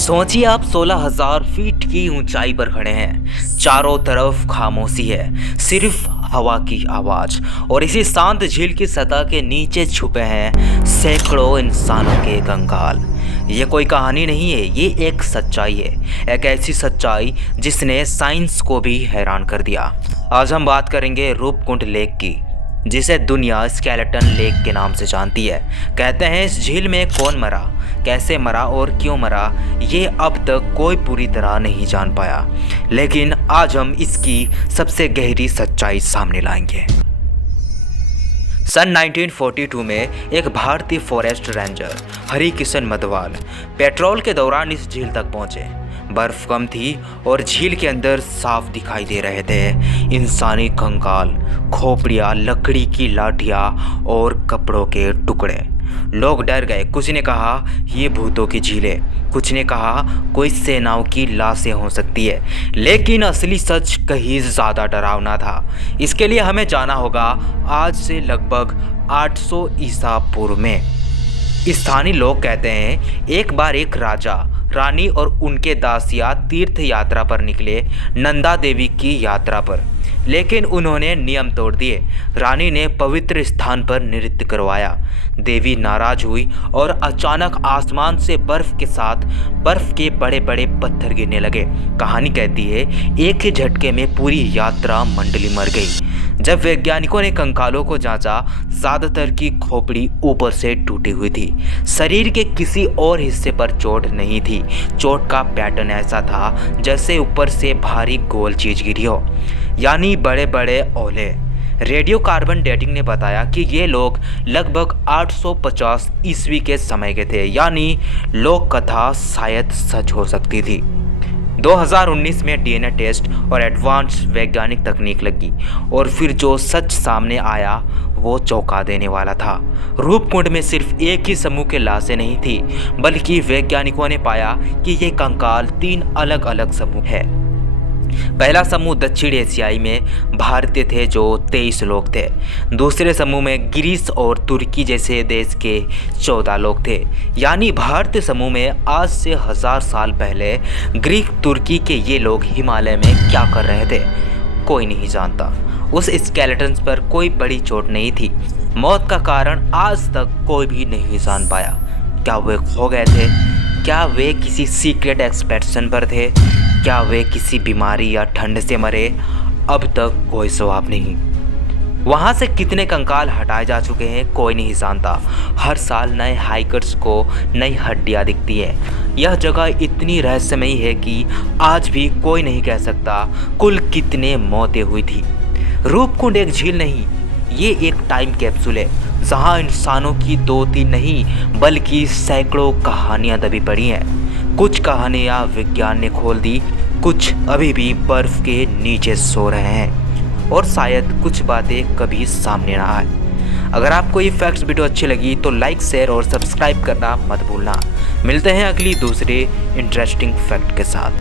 सोचिए आप 16,000 फीट की ऊंचाई पर खड़े हैं। चारों तरफ खामोशी है, सिर्फ हवा की आवाज। और इसी शांत झील की सतह के नीचे छुपे हैं सैकड़ों इंसानों के कंकाल। ये कोई कहानी नहीं है, ये एक सच्चाई है, एक ऐसी सच्चाई जिसने साइंस को भी हैरान कर दिया। आज हम बात करेंगे रूपकुंड लेक की, जिसे दुनिया स्केलेटन लेक के नाम से जानती है। कहते हैं इस झील में कौन मरा, कैसे मरा और क्यों मरा, ये अब तक कोई पूरी तरह नहीं जान पाया। लेकिन आज हम इसकी सबसे गहरी सच्चाई सामने लाएंगे। सन 1942 में एक भारतीय forest ranger Harikishan Madhwal petrol के दौरान इस झील तक पहुंचे। बर्फ कम थी और झील के अंदर साफ दिखाई दे रहे थे इंसानी कंकाल, खोपड़ियाँ, लकड़ी की लाठियाँ और कपड़ों के टुकड़े। लोग डर गए। कुछ ने कहा ये भूतों की झील है, कुछ ने कहा कोई सेनाओं की लाशें हो सकती है। लेकिन असली सच कहीं ज़्यादा डरावना था। इसके लिए हमें जाना होगा आज से लगभग 800 ईसा पूर्व में। स्थानीय लोग कहते हैं एक बार एक राजा, रानी और उनके दासियां तीर्थ यात्रा पर निकले, नंदा देवी की यात्रा पर। लेकिन उन्होंने नियम तोड़ दिए। रानी ने पवित्र स्थान पर नृत्य करवाया। देवी नाराज हुई और अचानक आसमान से बर्फ के साथ बर्फ के बड़े बड़े पत्थर गिरने लगे। कहानी कहती है एक ही झटके में पूरी यात्रा मंडली मर गई। जब वैज्ञानिकों ने कंकालों को जांचा, ज़्यादातर की खोपड़ी ऊपर से टूटी हुई थी। शरीर के किसी और हिस्से पर चोट नहीं थी। चोट का पैटर्न ऐसा था जैसे ऊपर से भारी गोल चीज गिरी हो, यानी बड़े बड़े ओले। रेडियो कार्बन डेटिंग ने बताया कि ये लोग लगभग 850 ईस्वी के समय के थे, यानी लोक कथा शायद सच हो सकती थी। 2019 में डीएनए टेस्ट और एडवांस वैज्ञानिक तकनीक लगी और फिर जो सच सामने आया वो चौंका देने वाला था। रूपकुंड में सिर्फ एक ही समूह के लाशें नहीं थी, बल्कि वैज्ञानिकों ने पाया कि ये कंकाल 3 अलग अलग समूह है। पहला समूह दक्षिण एशियाई में भारतीय थे जो 23 लोग थे। दूसरे समूह में ग्रीस और तुर्की जैसे देश के 14 लोग थे। यानी भारतीय समूह में आज से 1000 साल पहले ग्रीक तुर्की के ये लोग हिमालय में क्या कर रहे थे, कोई नहीं जानता। उस स्केलेटन पर कोई बड़ी चोट नहीं थी। मौत का कारण आज तक कोई भी नहीं जान पाया। क्या वे खो गए थे? क्या वे किसी सीक्रेट एक्सपेडिशन पर थे? क्या वे किसी बीमारी या ठंड से मरे? अब तक कोई जवाब नहीं। वहाँ से कितने कंकाल हटाए जा चुके हैं कोई नहीं जानता। हर साल नए हाइकर्स को नई हड्डियाँ दिखती है। यह जगह इतनी रहस्यमयी है कि आज भी कोई नहीं कह सकता कुल कितने मौतें हुई थी। रूपकुंड एक झील नहीं, ये एक टाइम कैप्सूल है जहाँ इंसानों की 2-3 नहीं बल्कि सैकड़ों कहानियाँ दबी पड़ी हैं। कुछ कहानियाँ विज्ञान ने खोल दी, कुछ अभी भी बर्फ के नीचे सो रहे हैं और शायद कुछ बातें कभी सामने ना आए। अगर आपको ये फैक्ट्स वीडियो अच्छी लगी तो लाइक, शेयर और सब्सक्राइब करना मत भूलना। मिलते हैं अगली दूसरे इंटरेस्टिंग फैक्ट के साथ।